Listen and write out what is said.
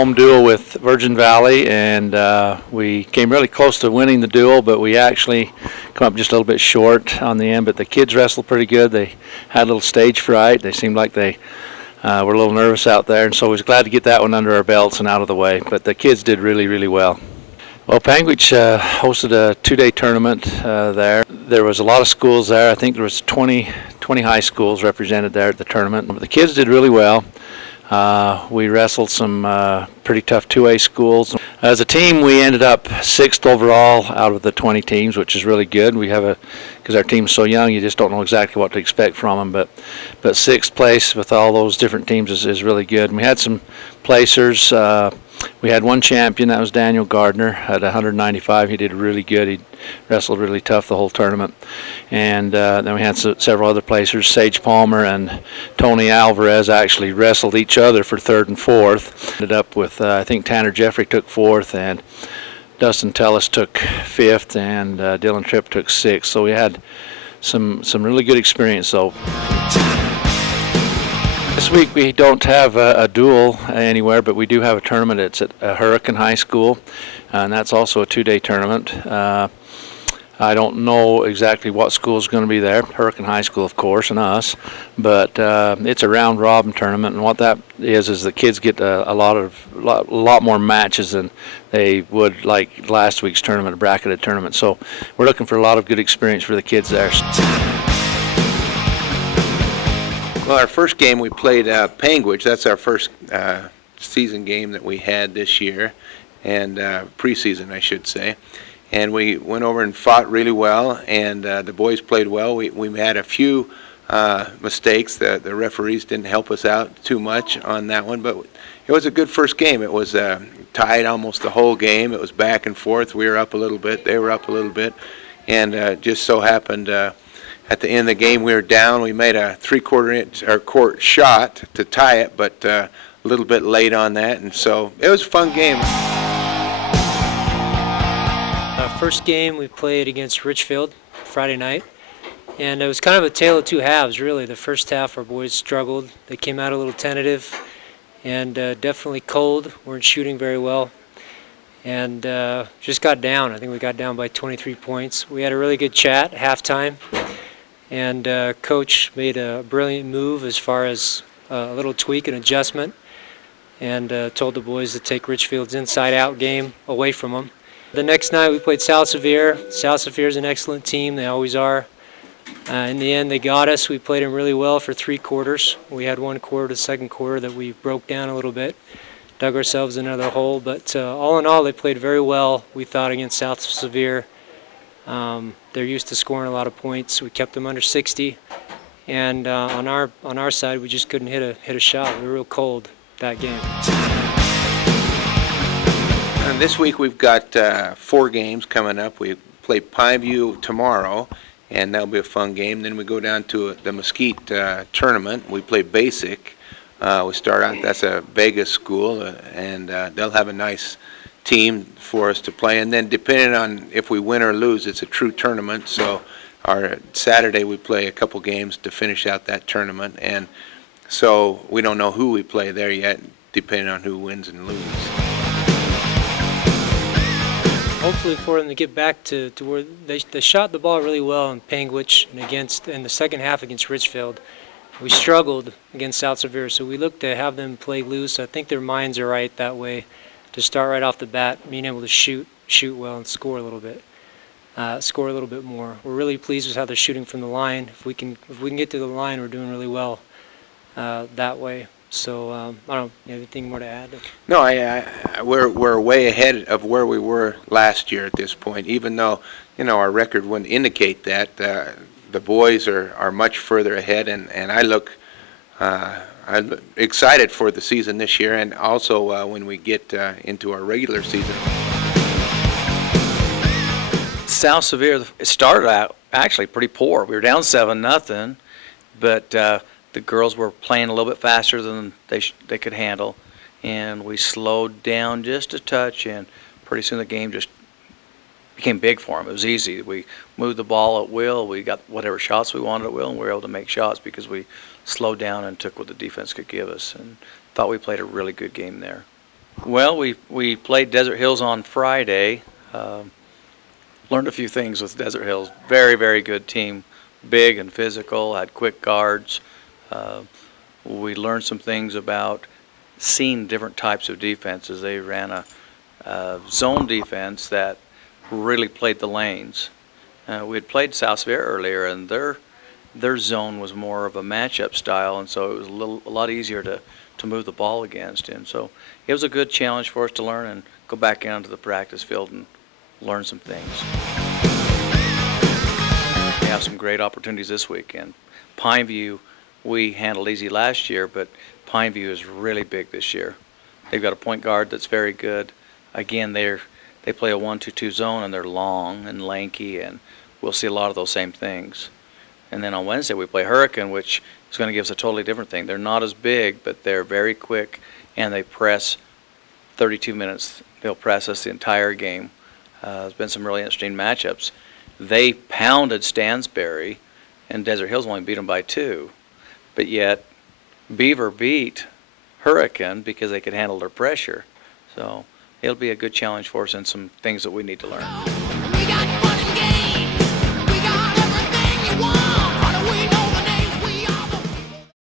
home duel with Virgin Valley, and we came really close to winning the duel, but we actually come up just a little bit short on the end. But the kids wrestled pretty good. They had a little stage fright. They seemed like they were a little nervous out there, and so I was glad to get that one under our belts and out of the way. But the kids did really, really well. Well, Panguitch hosted a two-day tournament there. There was a lot of schools there. I think there was 20 high schools represented there at the tournament. But the kids did really well. We wrestled some pretty tough 2A schools. As a team, we ended up 6th overall out of the 20 teams, which is really good. We have because our team's so young, you just don't know exactly what to expect from them. But 6th place with all those different teams is really good. And we had some placers. We had one champion, that was Daniel Gardner at 195. He did really good. He wrestled really tough the whole tournament. And then we had several other placers. Sage Palmer and Tony Alvarez actually wrestled each other for 3rd and 4th. Ended up with, I think Tanner Jeffrey took 4th, and Dustin Tellis took 5th, and Dylan Tripp took 6th. So we had some really good experience. So this week we don't have a duel anywhere, but we do have a tournament. It's at Hurricane High School, and that's also a 2-day tournament. I don't know exactly what school is going to be there. Hurricane High School, of course, and us. But it's a round-robin tournament, and what that is the kids get a lot more matches than they would like last week's tournament, a bracketed tournament. So we're looking for a lot of good experience for the kids there. Well, our first game we played Panguitch. That's our first season game that we had this year, and preseason, I should say. And we went over and fought really well, and the boys played well. We had a few mistakes. The referees didn't help us out too much on that one, but it was a good first game. It was tied almost the whole game. It was back and forth. We were up a little bit. They were up a little bit, and just so happened at the end of the game we were down. We made a 3/4 inch or court shot to tie it, but a little bit late on that, and so it was a fun game. First game we played against Richfield Friday night, and it was kind of a tale of two halves, really. The first half our boys struggled. They came out a little tentative and definitely cold, weren't shooting very well, and just got down. I think we got down by 23 points. We had a really good chat at halftime, and Coach made a brilliant move as far as a little tweak and adjustment, and told the boys to take Richfield's inside-out game away from them. The next night we played South Sevier. South Sevier is an excellent team. They always are. In the end, they got us. We played them really well for 3 quarters. We had one quarter, the second quarter, that we broke down a little bit, dug ourselves in another hole. But all in all, they played very well, we thought, against South Sevier. They're used to scoring a lot of points. We kept them under 60. And on our side, we just couldn't hit a shot. We were real cold that game. And this week we've got 4 games coming up. We play Pineview tomorrow, and that'll be a fun game. Then we go down to the Mesquite tournament. We play Basic. We start out, that's a Vegas school, and they'll have a nice team for us to play. And then depending on if we win or lose, it's a true tournament. So our Saturday we play a couple games to finish out that tournament. And so we don't know who we play there yet, depending on who wins and loses. Hopefully for them to get back to where they shot the ball really well in Panguitch and in the second half against Richfield. We struggled against South Sevier, so we look to have them play loose. I think their minds are right that way, to start right off the bat, being able to shoot well and score a little bit more. We're really pleased with how they're shooting from the line. If we can get to the line, we're doing really well that way. So I don't know, anything more to add? No, we're way ahead of where we were last year at this point, even though our record wouldn't indicate that. The boys are much further ahead, and I'm excited for the season this year, and also when we get into our regular season. South Sevier started out actually pretty poor. We were down 7-0, but the girls were playing a little bit faster than they could handle, and we slowed down just a touch, and pretty soon the game just became big for them. It was easy. We moved the ball at will. We got whatever shots we wanted at will, and we were able to make shots because we slowed down and took what the defense could give us, and thought we played a really good game there. Well, we played Desert Hills on Friday. Learned a few things with Desert Hills. Very, very good team. Big and physical, had quick guards. We learned some things about seeing different types of defenses. They ran a zone defense that really played the lanes. We had played South Severe earlier, and their zone was more of a matchup style, and so it was a lot easier to move the ball against. And so it was a good challenge for us to learn and go back out into the practice field and learn some things. We have some great opportunities this weekend. Pineview, we handled easy last year, but Pineview is really big this year. They've got a point guard that's very good. Again, they play a 1-2-2 zone, and they're long and lanky, and we'll see a lot of those same things. And then on Wednesday we play Hurricane, which is going to give us a totally different thing. They're not as big, but they're very quick, and they press 32 minutes. They'll press us the entire game. There's been some really interesting matchups. They pounded Stansbury, and Desert Hills only beat them by 2. But yet Beaver beat Hurricane because they could handle their pressure. So it'll be a good challenge for us and some things that we need to learn.